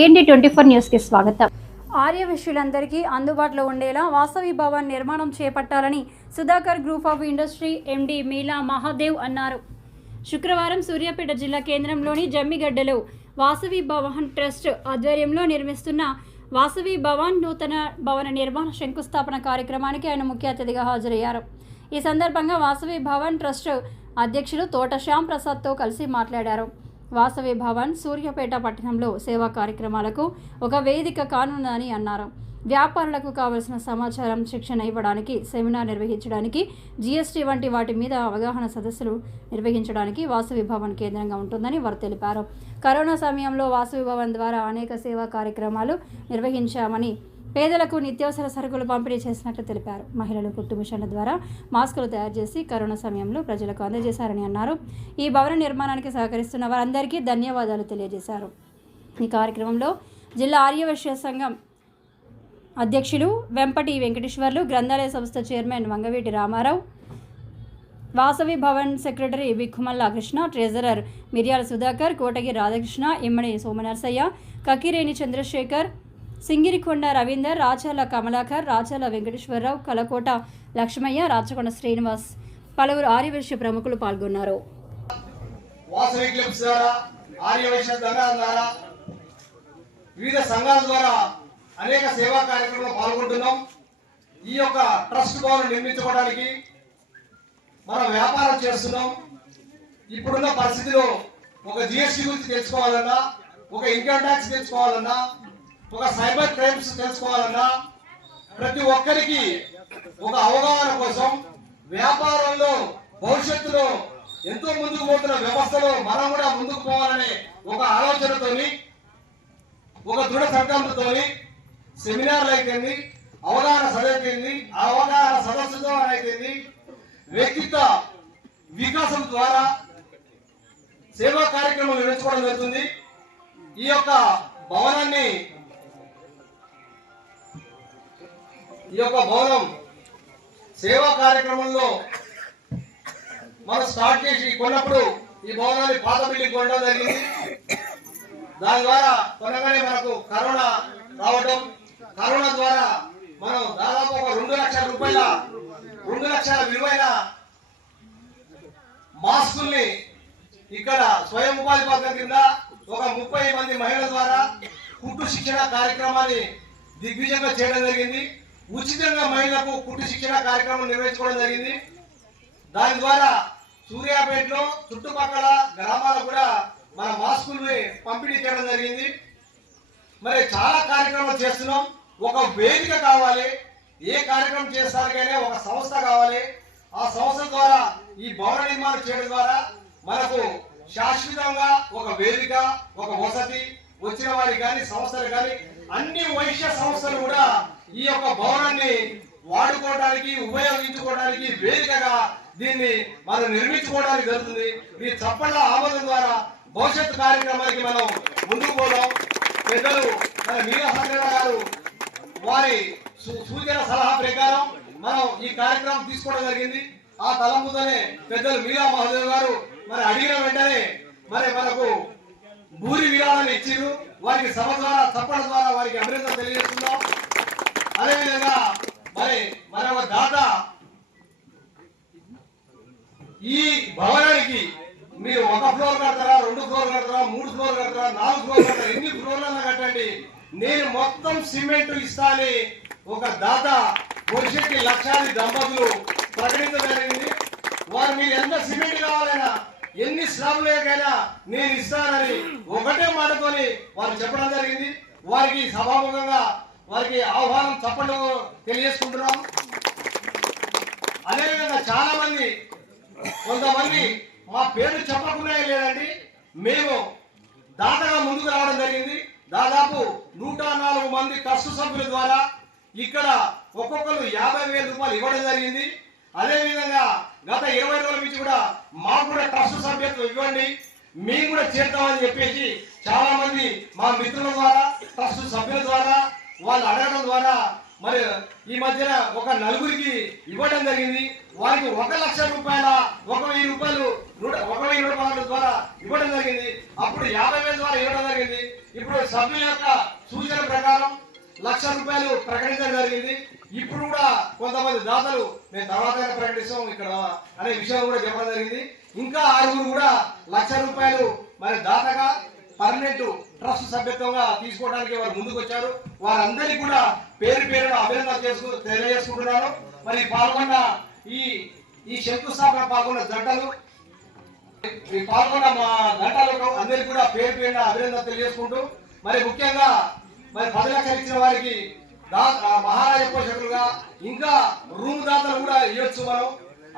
TNT24 న్యూస్కి స్వాగతం. ఆర్యవైశ్యులందరికీ అందుబాటులో ఉండేలా వాసవి భవన్ నిర్మాణం చేపట్టాలని సుధాకర్ గ్రూప్ ఆఫ్ ఇండస్ట్రీ ఎండి మీలా మహాదేవ్ అన్నారు. శుక్రవారం సూర్యాపేట జిల్లా కేంద్రంలోని జమ్మిగడ్డలో వాసవి భవన్ ట్రస్ట్ ఆధ్వర్యంలో నిర్మిస్తున్న వాసవి భవన్ నూతన భవన నిర్మాణ శంకుస్థాపన కార్యక్రమానికి ఆయన ముఖ్య అతిథిగా హాజరయ్యారు. ఈ సందర్భంగా వాసవి భవన్ ట్రస్ట్ అధ్యక్షులు తోట శ్యామ్ ప్రసాద్తో కలిసి మాట్లాడారు. వాసవి భవన్ సూర్యాపేట పట్టణంలో సేవా కార్యక్రమాలకు ఒక వేదిక కానుందని అన్నారు. వ్యాపారులకు కావలసిన సమాచారం, శిక్షణ ఇవ్వడానికి, సెమినార్ నిర్వహించడానికి, జీఎస్టీ వంటి వాటి మీద అవగాహన సదస్సులు నిర్వహించడానికి వాసవి భవన్ కేంద్రంగా ఉంటుందని వారు తెలిపారు. కరోనా సమయంలో వాసవి భవన్ ద్వారా అనేక సేవా కార్యక్రమాలు నిర్వహించామని, పేదలకు నిత్యావసర సరుకులు పంపిణీ చేసినట్లు తెలిపారు. మహిళలు కుట్టు మిషన్ల ద్వారా మాస్కులు తయారు చేసి కరోనా సమయంలో ప్రజలకు అందజేశారని అన్నారు. ఈ భవన నిర్మాణానికి సహకరిస్తున్న వారందరికీ ధన్యవాదాలు తెలియజేశారు. ఈ కార్యక్రమంలో జిల్లా ఆర్యవైశ్య సంఘం అధ్యక్షులు వెంపటి వెంకటేశ్వర్లు, గ్రంథాలయ సంస్థ chairman Vangaveeti Ramarao, Vasavi Bhavan secretary Bikkumalla Krishna, treasurer Miryala Sudhakar, Kotagiri Radhakrishna, Immadi Somanarsaiah, Kakireni Chandrashekar, Singirikonda Ravinder, Racharla Kamalakar, Racharla Venkateswara Rao, Kalakota Lakshmaiah, Rachakonda Srinivas, పలువురు ఆర్యవైశ్య ప్రముఖులు పాల్గొన్నారు. వివిధ సంఘాల ద్వారా అనేక సేవా కార్యక్రమాలు పాల్గొంటున్నాం. ఈ యొక్క ట్రస్ట్ భవన్ నిర్మించుకోవడానికి మనం వ్యాపారం చేస్తున్నాం. ఇప్పుడున్న పరిస్థితిలో ఒక జిఎస్టీ గురించి తెలుసుకోవాలన్నా, ఒక ఇన్కమ్ ట్యాక్స్ తెలుసుకోవాలన్నా, ఒక సైబర్ క్రైమ్స్ తెలుసుకోవాలన్నా, ప్రతి ఒక్కరికి ఒక అవగాహన కోసం వ్యాపారంలో భవిష్యత్తులో ఎంతో ముందుకు పోతున్న వ్యవస్థలో మనం కూడా ముందుకు పోవాలనే ఒక ఆలోచనతోని, ఒక దృఢ సంకల్పంతోని సెమినార్లు అయితేంది, అవగాహన సదస్సుతో అయితేంది, వ్యక్తిత్వ వికాసం ద్వారా సేవా కార్యక్రమం నిర్వహించుకోవడం జరుగుతుంది. ఈ యొక్క భవనం సేవా కార్యక్రమంలో మనం స్టార్ట్ చేసి కొన్నప్పుడు ఈ భవనాన్ని పాత బిల్డింగ్ కొనడం జరిగింది. దాని ద్వారా కొనగానే మనకు కరోనా రావడం, కరోనా ద్వారా మనం దాదాపు ఒక 2 లక్షల రూపాయల 2 లక్షల విలువైన మాస్కుల్ని ఇక్కడ స్వయం ఉపాధి పథకం కింద ఒక 30 మంది మహిళల ద్వారా కుట్టు శిక్షణ కార్యక్రమాన్ని దిగ్విజయంగా చేయడం జరిగింది. ఉచితంగా మహిళలకు కుట్టు శిక్షణ కార్యక్రమం నిర్వహించుకోవడం జరిగింది. దాని ద్వారా సూర్యాపేటలో చుట్టుపక్కల గ్రామాలకు కూడా మన మాస్కుల్ని పంపిణీ చేయడం జరిగింది. మరి చాలా కార్యక్రమాలు చేస్తున్నాం. ఒక వేదిక కావాలి, ఏ కార్యక్రమం చేస్తానికైనా ఒక సంస్థ కావాలి. ఆ సంస్థ ద్వారా ఈ భవన నిర్మాణం చేయడం ద్వారా మనకు శాశ్వతంగా ఒక వేదిక, ఒక వసతి, వచ్చిన వారికి కానీ సంస్థలు కానీ అన్ని వైశ్య సంస్థలు కూడా ఈ యొక్క భవనాన్ని వాడుకోవడానికి, ఉపయోగించుకోవడానికి వేదికగా దీన్ని మనం నిర్మించుకోవడానికి జరుగుతుంది. ఈ చప్పట్ల ఆమోదం ద్వారా భవిష్యత్తు కార్యక్రమానికి మనం ముందుకు పోదాం. పెద్దలు మన మీరాసంద్ర గారు వారి సూచన సలహా ప్రకారం మనం ఈ కార్యక్రమం తీసుకోవడం జరిగింది. ఆ తలంపుతోనే పెద్దలు మీరా మహాదేవ్ గారు మరి అడిగిన వెంటనే మరి మనకు భూరి విరాళాన్ని ఇచ్చిరు. వారికి సభ ద్వారా చప్పట్ల ద్వారా వారికి అభినందన తెలియజేస్తున్నాం. అదేవిధంగా మరి మరొక దాత ఈ భవనానికి మీరు 1 ఫ్లోర్ కడతారా, 2 ఫ్లోర్ కడతారా, 3 ఫ్లోర్ కడతారా, 4 ఫ్లోర్ కడతారా, ఎన్ని ఫ్లోర్లన్నా కట్టండి, నేను మొత్తం సిమెంట్ ఇస్తానని ఒక దాత పొరిశెట్టి లక్షాది దంపతులు ప్రకటించడం జరిగింది. వారు మీరు ఎంత సిమెంట్ కావాలైనా, ఎన్ని స్లాబ్లకైనా నేను ఇస్తానని ఒకటే మాటతోని వారు చెప్పడం జరిగింది. వారికి సభాముఖంగా వారికి ఆహ్వానం చప్పట్లు తెలియజేసుకుంటున్నాం. అదేవిధంగా చాలా మంది కొంతమంది మా పేరు చెప్పకుండా లేదండి, మేము దాతగా ముందుకు రావడం జరిగింది. దాదాపు 104 మంది ట్రస్ట్ సభ్యుల ద్వారా ఇక్కడ ఒక్కొక్కరు 50,000 రూపాయలు ఇవ్వడం జరిగింది. అదేవిధంగా గత 20 రోజుల నుంచి కూడా మాకు కూడా ట్రస్ట్ సభ్యత్వం ఇవ్వండి, మేము కూడా చేద్దామని చెప్పేసి చాలా మంది మా మిత్రుల ద్వారా, ట్రస్ట్ సభ్యుల ద్వారా వాళ్ళు అడగడం ద్వారా మరి ఈ మధ్యన ఒక నలుగురికి ఇవ్వడం జరిగింది. వారికి 1,00,000 రూపాయల 1,000 రూపాయలు 1,000 రూపాయల ద్వారా ఇవ్వడం జరిగింది. అప్పుడు 50,000 ద్వారా ఇవ్వడం జరిగింది. ఇప్పుడు సభ్యుల యొక్క సూచన ప్రకారం 1,00,000 రూపాయలు ప్రకటించడం జరిగింది. ఇప్పుడు కూడా కొంతమంది దాతలు మేము తర్వాత ప్రకటిస్తాం ఇక్కడ అనే విషయం కూడా చెప్పడం జరిగింది. ఇంకా 6 కూడా 1,00,000 రూపాయలు మరి దాతగా పర్మనెంట్ ట్రస్ట్ సభ్యత్వంగా తీసుకోవడానికి వారు ముందుకు వచ్చారు. వారందరికీ కూడా పేరు పేరున అభినందన తెలియజేసుకుంటున్నాను. మరి పాల్గొన్న ఈ శంకుస్థాపన పాల్గొన్న జంటలు మా గంటలకు అందరికీ కూడా పేరు పేరున అభినందన తెలియజేసుకుంటూ మరి ముఖ్యంగా మరి 10 లక్షలు ఇచ్చిన వారికి మహారాజ పోషకులుగా ఇంకా రూమ్ దాతలు కూడా ఇవ్వచ్చు మనం.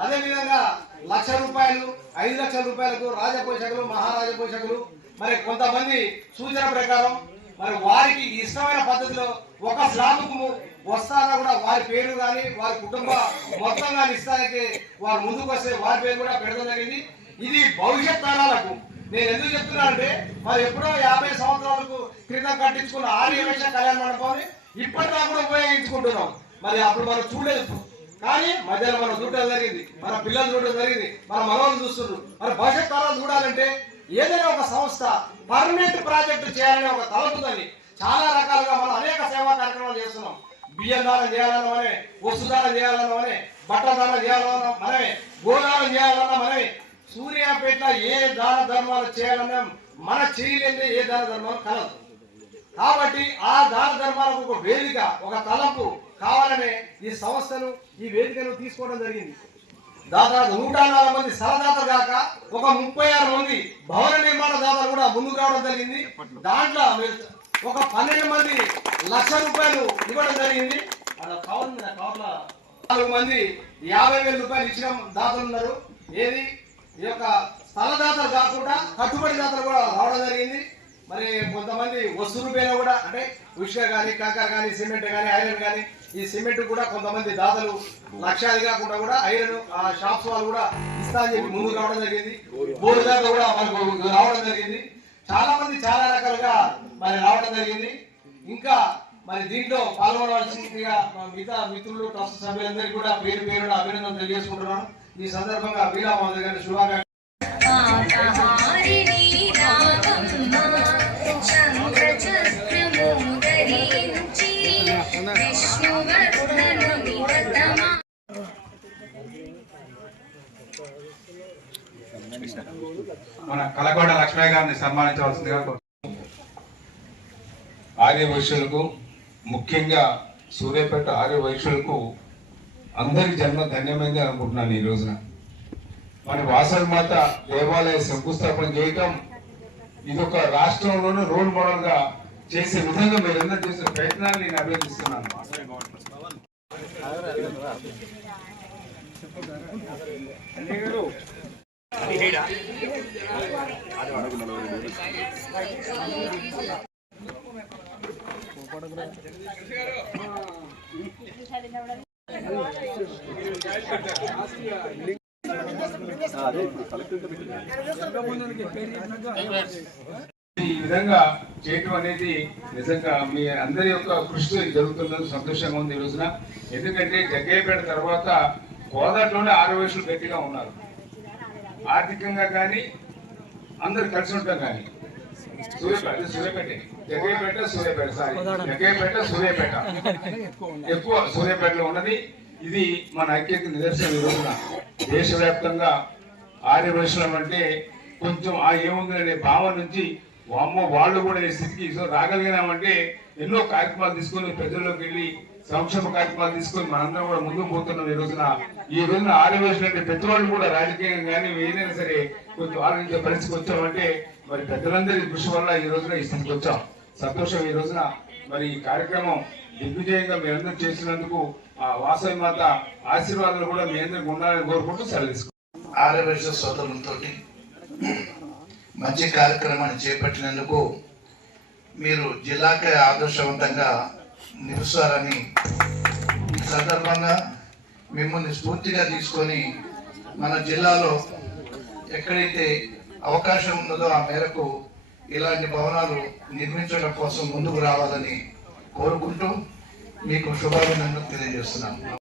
అదేవిధంగా 1,00,000 రూపాయలు 5 లక్షల రూపాయలకు రాజపోషకులు మహారాజ పోషకులు మరి కొంతమంది సూచన ప్రకారం మరి వారికి ఇష్టమైన పద్ధతిలో ఒక స్లాబ్కు వస్తారా కూడా వారి పేరు కానీ వారి కుటుంబ మొత్తం కానీ ఇస్తానికి వారు ముందుకు వస్తే వారి పేరు కూడా పెడతాం జరిగింది. ఇది భవిష్యత్ తరాలకు నేను ఎందుకు చెప్తున్నా అంటే మరి ఎప్పుడో 50 సంవత్సరాలకు క్రితం కట్టించుకున్న ఆర్యవేశ కళ్యాణ మండపాన్ని ఇప్పటిదాకా కూడా ఉపయోగించుకుంటున్నాం. మరి అప్పుడు మనం చూడలేదు, కానీ మధ్యలో మనం చూడడం జరిగింది, మన పిల్లలు చూడడం జరిగింది, మన మనవాళ్ళు చూస్తున్నారు. మరి భవిష్యత్ తరాలు చూడాలంటే ఏదైనా ఒక సంస్థ పర్మనెంట్ ప్రాజెక్టు చేయాలనే ఒక తలపుదని చాలా రకాలుగా మనం అనేక సేవా కార్యక్రమాలు చేస్తున్నాం. బియ్యం దానం చేయాలన్నా మనమే, వస్తు దానం చేయాలన్నా మనమే, బట్ట దానం చేయాలన్నా మనమే, గోదానం చేయాలన్నా మనమే. సూర్యాపేటలో ఏ దాన ధర్మాలు చేయాలన్నా మన చేయలేని ఏ దాన ధర్మాలు కలదు. కాబట్టి ఆ దాన ధర్మాలకు ఒక వేదిక ఒక తలపు కావాలనే ఈ సంస్థను ఈ వేదికను తీసుకోవడం జరిగింది. దాదాపు 104 మంది స్థలదాతలు కాక ఒక 36 మంది భవన నిర్మాణ దాతలు కూడా ముందుకు రావడం జరిగింది. దాంట్లో ఒక 12 మంది 1,00,000 రూపాయలు ఇవ్వడం జరిగింది. 4 మంది 50,000 రూపాయలు ఇచ్చిన దాతలు ఉన్నారు. ఏది ఈ యొక్క స్థలదాతలు కాకుండా కట్టుబడి దాతలు కూడా రావడం జరిగింది. మరి కొంతమంది వస్తు రూపాయలు కూడా అంటే ఉష్క కానీ కంకర కానీ సిమెంట్ కానీ ఐరన్ కానీ ఈ సిమెంట్ కూడా కొంతమంది దాతలు లక్షాది కాకుండా కూడా ఐరన్ ఆ షాప్స్ వాళ్ళు కూడా ఇస్తా అని చెప్పి ముందుకు రావడం జరిగింది. బోర్డు దాకా కూడా మనకు రావడం జరిగింది. చాలా మంది చాలా రకాలుగా మరి రావడం జరిగింది. ఇంకా మరి దీంట్లో పాల్గొనవలసిందిగా మిగతా మిత్రులు ట్రస్ట్ సభ్యులందరికీ కూడా పేరు పేరున అభినందన తెలియజేసుకుంటున్నాను. ఈ సందర్భంగా వీరా మాధవ్ గారి శుభాకాంక్షలు. మన కలకోట లక్ష్మయ్య గారిని సన్మానించవలసిందిగా ఆర్య వైశ్యులకు ముఖ్యంగా సూర్యాపేట ఆర్య వైశ్యులకు అందరి జన్మ ధన్యమైంది అనుకుంటున్నాను. ఈ రోజున మన వాసవి మాత దేవాలయ శంకుస్థాపన చేయటం ఇదొక రాష్ట్రంలోనే రోల్ మోడల్ గా చేసే విధంగా మీరందరూ చేసే ప్రయత్నాన్ని నేను అభినందిస్తున్నాను. ఈ విధంగా చేయటం అనేది నిజంగా మీ అందరి యొక్క కృషి జరుగుతున్నది సంతోషంగా ఉంది ఈ రోజున. ఎందుకంటే జగ్గయ్యపేట తర్వాత కోదాట్లోనే ఆరు వయసులు గట్టిగా ఉన్నారు. ఆర్థికంగా కానీ అందరు కలిసి ఉంటాం కానీ సూర్యాపేట ఎక్కువ సూర్యాపేటలో ఉన్నది. ఇది మన ఐక్యత నిదర్శనం. ఈ రోజున దేశవ్యాప్తంగా ఆర్య వైశ్యం అంటే కొంచెం ఆ ఏముందనే భావం నుంచి అమ్మో వాళ్ళు కూడా ఈ స్థితికి రాగలిగినామంటే ఎన్నో కార్యక్రమాలు తీసుకొని ప్రజల్లోకి వెళ్ళి సంక్షేమ కార్యక్రమాలు తీసుకొని మనందరం కూడా ముందుకు పోతున్నాం. ఈ రోజున ఆర్య వైశ్యం అంటే పెద్దవాళ్ళు కూడా రాజకీయంగా కానీ ఏదైనా సరే కొంచెం ఆలోచించే పరిస్థితికి వచ్చామంటే మరి పెద్దలందరి కృషి వల్ల ఈ రోజున ఈ స్థితికి వచ్చాం. సంతోషం. ఈ రోజున మరి ఈ కార్యక్రమం దిగ్విజయంగా మీరందరూ చేసినందుకు ఆ వాసవి మాత ఆశీర్వాదాలు కూడా మీ అందరికి ఉండాలని కోరుకుంటూ సెలవు. ఆర్య వైశ్య సోదరులతో మంచి కార్యక్రమాన్ని చేపట్టినందుకు మీరు జిల్లాకే ఆదర్శవంతంగా నిలుస్తారని ఈ సందర్భంగా మిమ్మల్ని స్ఫూర్తిగా తీసుకొని మన జిల్లాలో ఎక్కడైతే అవకాశం ఉన్నదో ఆ మేరకు ఇలాంటి భవనాలు నిర్మించడం కోసం ముందుకు రావాలని కోరుకుంటూ మీకు శుభాభినందనలు తెలియజేస్తున్నాను.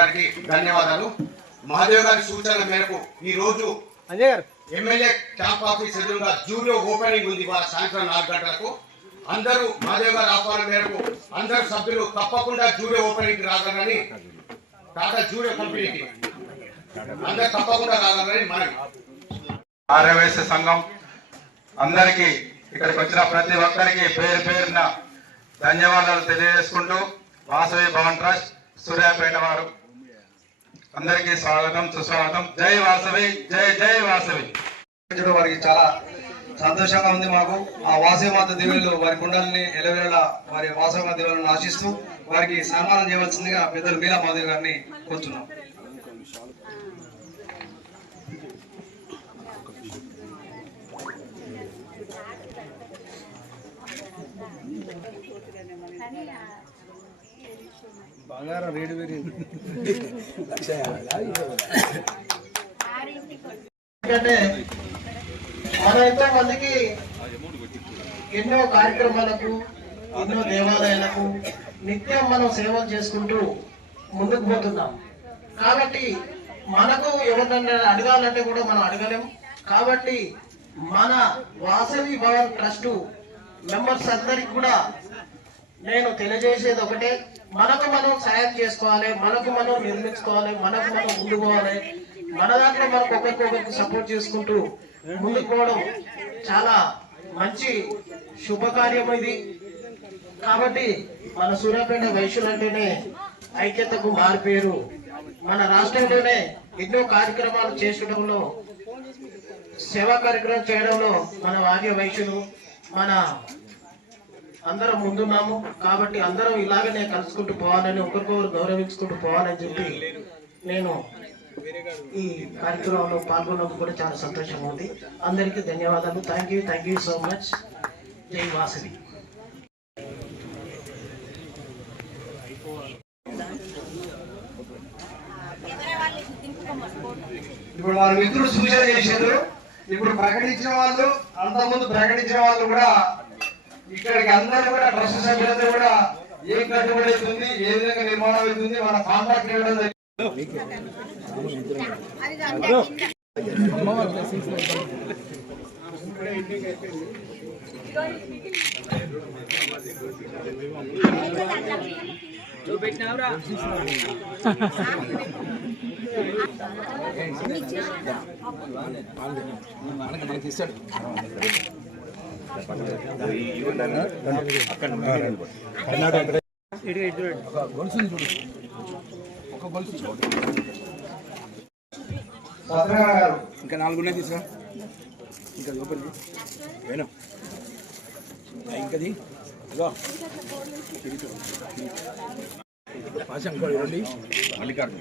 గారికి ధన్యవాదాలు. మహాదేవ్ గారి సూచనల మేరకు ఈ రోజు ఎమ్మెల్యే క్యాంప్ ఆఫీస్ ఎదురుగా జూడియో ఓపెనింగ్ ఉంది. వాళ్ళ సాయంత్రం 4 గంటలకు అందరూ మహాదేవ్ గారి ఆహ్వానం మేరకు అందరు సభ్యులు తప్పకుండా జూడియో ఓపెనింగ్ రాగలని, టాటా జూడియో కంపెనీకి అందరు తప్పకుండా రాగలని మనకి ఆర్యవైశ్య సంఘం అందరికీ ఇక్కడికి వచ్చిన ప్రతి ఒక్కరికి పేరు పేరున ధన్యవాదాలు తెలియజేసుకుంటూ వాసవి భవన్ ట్రస్ట్ సూర్యాపేట వారు అందరికీ స్వాగతం సుస్వాగతం. జై వాసవి, జై జై వాసవి. వారికి చాలా సంతోషంగా ఉంది. మాకు ఆ వాసవి మాత దేవుళ్ళు వారి కుండల్ని ఎలవేళ వారి వాసవి మాత దేవుళ్ళని ఆశిస్తూ వారికి సన్మానం చేయవలసిందిగా పెద్దలు మీలా మాధవి గారిని కోరుతున్నాం. బంగారం రేటు పెరిగింది. ఎందుకంటే మనం ఎంతో మందికి ఎన్నో కార్యక్రమాలకు ఎన్నో దేవాలయాలకు నిత్యం మనం సేవలు చేసుకుంటూ ముందుకు పోతున్నాం. కాబట్టి మనకు ఎవరినైనా అడగాలంటే కూడా మనం అడగలేం. కాబట్టి మన వాసవి భవన్ ట్రస్ట్ మెంబర్స్ అందరికి కూడా నేను తెలియజేసేది ఒకటే, మనకు మనం సాయం చేసుకోవాలి, మనకు మనం నిర్మించుకోవాలి, మనకు మనం ముందుకు పోవాలి. మన దాంట్లో మనకు ఒకరికొకరికి సపోర్ట్ చేసుకుంటూ ముందుకు పోవడం చాలా మంచి శుభకార్యం ఇది. కాబట్టి మన సూర్యాపేట వైశ్యులు అంటేనే ఐక్యతకు మారిపోయారు. మన రాష్ట్రంలోనే ఎన్నో కార్యక్రమాలు చేయడంలో, సేవా కార్యక్రమం చేయడంలో మన ఆర్య వైశ్యులు మన అందరం ముందున్నాము. కాబట్టి అందరం ఇలాగనే కలుసుకుంటూ పోవాలని, ఒకరికొకరు గౌరవించుకుంటూ పోవాలని చెప్పి నేను ఈ కార్యక్రమంలో పాల్గొన్నందుకు కూడా చాలా సంతోషంగా ఉంది. అందరికీ ధన్యవాదాలు. Thank you so much. జై వాసవి. ఇప్పుడు మన మిత్రుడు సూచన చేశారు. ఇప్పుడు ప్రకటించిన వాళ్ళు, అంతకుముందు ప్రకటించిన వాళ్ళు కూడా ఇక్కడికి అందరూ కూడా ట్రస్ట్ సభ్యులందరూ కూడా ఏ కట్టుబడి అవుతుంది, ఏ విధంగా నిర్మాణం అవుతుంది, మన కాంట్రాక్ట్ ఇవ్వడం జరిగింది. ఇంకా 4 ఉన్నాయి తీసుకురా. ఇంకా లోపలికి వేణు ఇంకది పాశం కూడా రండి. మల్లికార్జున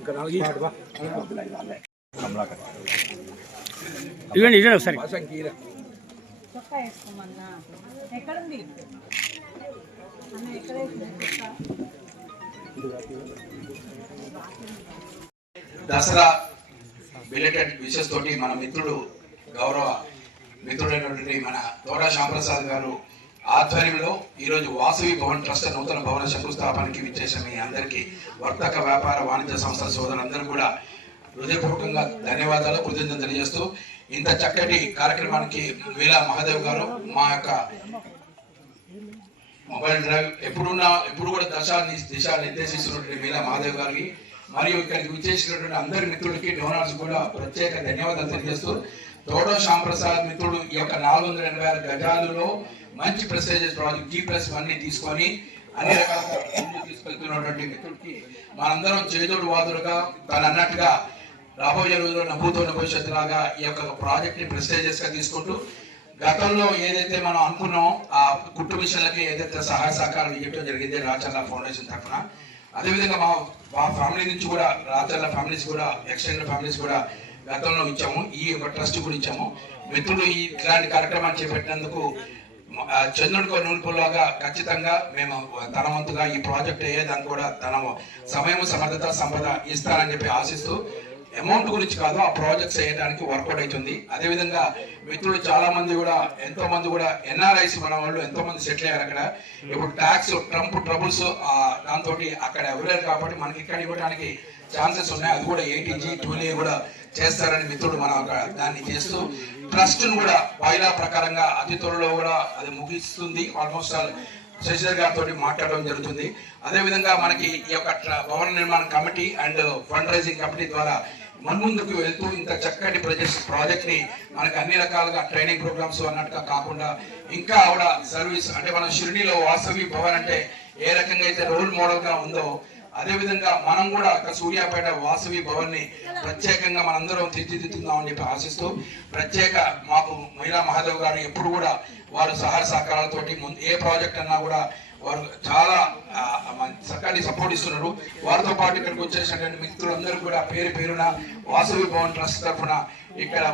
ఇంకా 4 ఇవ్వండి ఇవ్వండి ఒకసారి. పాశం కీరా దసరా బిలేటెడ్ విషెస్ తోటి మన మిత్రుడు, గౌరవ మిత్రుడైనటువంటి మన తోడా శ్యాంప్రసాద్ గారు ఆధ్వర్యంలో ఈరోజు వాసవి భవన్ ట్రస్ట్ నూతన భవన శంకుస్థాపనకి విచ్చేసిన మీ అందరికీ వర్తక వ్యాపార వాణిజ్య సంస్థల సోదరులందరూ కూడా హృదయపూర్వకంగా ధన్యవాదాలు, కృతజ్ఞతలు తెలియజేస్తూ ఇంత చక్కటి కార్యక్రమానికి మీలా మహాదేవ్ గారు మా యొక్క మొబైల్ డ్రైవ్ ఎప్పుడు కూడా దిశ నిర్దేశిస్తున్నటువంటి మీలా మహాదేవ్ గారికి మరియు ఇక్కడికి విచ్చేసినటువంటి అందరి మిత్రులకి, డోనర్స్ కూడా ప్రత్యేక ధన్యవాదాలు తెలియజేస్తూ తోడా శ్యాంప్రసాద్ మిత్రుడు ఈ యొక్క 486 గజాలలో మంచి ప్రెస్టేజియస్ ప్రాజెక్ట్ G+1 తీసుకొని అన్ని రకాలుగా తీసుకెళ్తున్నటువంటి మిత్రుడికి మనందరం చేదోడు వాదులుగా తను అన్నట్టుగా రాబోయే రోజుల్లో నభూతోన్న భవిష్యత్తు లాగా ఈ యొక్క ప్రాజెక్ట్ ని ప్రెస్టేజియస్ గా తీసుకుంటూ గతంలో ఏదైతే మనం అనుకున్నామో ఆ కుట్టు మిషన్లకి ఏదైతే సహాయ సహకారాలు ఇవ్వడం జరిగింది రాచర్ల ఫౌండేషన్ తరఫున, అదేవిధంగా మా ఫ్యామిలీ నుంచి కూడా రాచర్ల ఫ్యామిలీస్ కూడా ఎక్స్టెండెడ్ ఫ్యామిలీస్ కూడా గతంలో ఇచ్చాము, ఈ యొక్క ట్రస్ట్ కూడా ఇచ్చాము. మిత్రులు ఇలాంటి కార్యక్రమాన్ని చేపట్టినందుకు చంద్రుడికి నూలుపులాగా ఖచ్చితంగా మేము తన వంతుగా ఈ ప్రాజెక్ట్ అయ్యేదాన్ని కూడా తన సమయం సమర్థత సంపద ఇస్తానని చెప్పి ఆశిస్తూ, అమౌంట్ గురించి కాదు ఆ ప్రాజెక్ట్స్ చేయడానికి వర్కౌట్ అవుతుంది. అదేవిధంగా మిత్రులు చాలా మంది కూడా ఎంతో మంది కూడా ఎన్ఆర్ఐస్ మన వాళ్ళు ఎంతో మంది సెటిల్ అయ్యారు అక్కడ. ఇప్పుడు ట్యాక్స్ ట్రంప్ ట్రబుల్స్ దాంతో అక్కడ ఎవరు కాబట్టి మనకి ఇక్కడ ఇవ్వడానికి ఛాన్సెస్ ఉన్నాయి. అది కూడా 8G 2A కూడా చేస్తారని మిత్రుడు మనం దాన్ని చేస్తూ ట్రస్ట్ ను కూడా బైలా ప్రకారంగా అతి త్వరలో కూడా అది ముగిస్తుంది. ఆల్మోస్ట్ శశిధర్ గారితో మాట్లాడడం జరుగుతుంది. అదేవిధంగా మనకి ఈ యొక్క భవన నిర్మాణ committee and fund raising committee ద్వారా ముందుకు వెళ్తూ ఇంత చక్కటి ప్రాజెక్ట్ ని మనకి అన్ని రకాలుగా ట్రైనింగ్ ప్రోగ్రామ్స్ అన్నట్టుగా కాకుండా ఇంకా ఆవిడ సర్వీస్ అంటే మన షిరిడీలో వాసవి భవన్ అంటే ఏ రకంగా అయితే రోల్ మోడల్ గా ఉందో అదేవిధంగా మనం కూడా సూర్యాపేట వాసవి భవన్ ని ప్రత్యేకంగా మనందరం తీర్చిదిద్దుకుందామని చెప్పి ఆశిస్తూ, ప్రత్యేక మాకు మహిళా మహాదేవ్ గారు ఎప్పుడు కూడా వారు సహాయ సహకారాలతోటి ఏ ప్రాజెక్ట్ అన్నా కూడా వారు చాలా చక్కటి సపోర్ట్ ఇస్తున్నారు. వారితో పాటు ఇక్కడికి వచ్చేసినటువంటి మిత్రులందరూ కూడా పేరు పేరున వాసవి భవన్ ట్రస్ట్ తరఫున ఇక్కడ